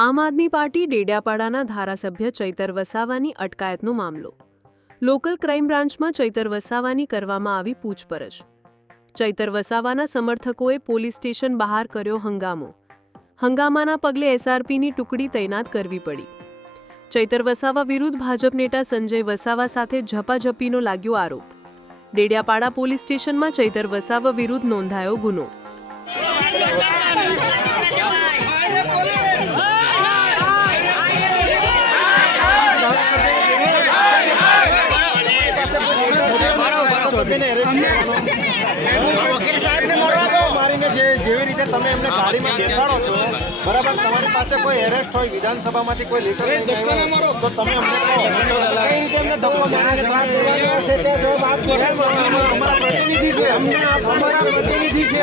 આમ આદમી પાર્ટી ડેડિયાપાડાના ધારાસભ્ય ચૈતર વસાવાની અટકાયતનો મામલો. લોકલ ક્રાઇમ બ્રાન્ચમાં ચૈતર વસાવાની કરવામાં આવી પૂછપરછ. ચૈતર વસાવાના સમર્થકોએ પોલીસ સ્ટેશન બહાર કર્યો હંગામો. હંગામાના પગલે એસઆરપીની ટુકડી તૈનાત કરવી પડી. ચૈતર વસાવા વિરુદ્ધ ભાજપ નેતા સંજય વસાવા સાથે ઝપાઝપીનો લાગ્યો આરોપ. ડેડિયાપાડા પોલીસ સ્ટેશનમાં ચૈતર વસાવા વિરુદ્ધ નોંધાયો ગુનો. જેવી રીતે તમે એમને ગાડીમાં બેસાડો છો, બરાબર, તમારી પાસે કોઈ એરેસ્ટ હોય, વિધાનસભામાંથી કોઈ લેટર તો તમે અમને કહો. કઈ રીતે એમને ધક્કો મારે જવાબ દેવાનો હશે તે જવાબ આપજો. અમારા પ્રતિનિધિ છે, અમારા પ્રતિનિધિ છે.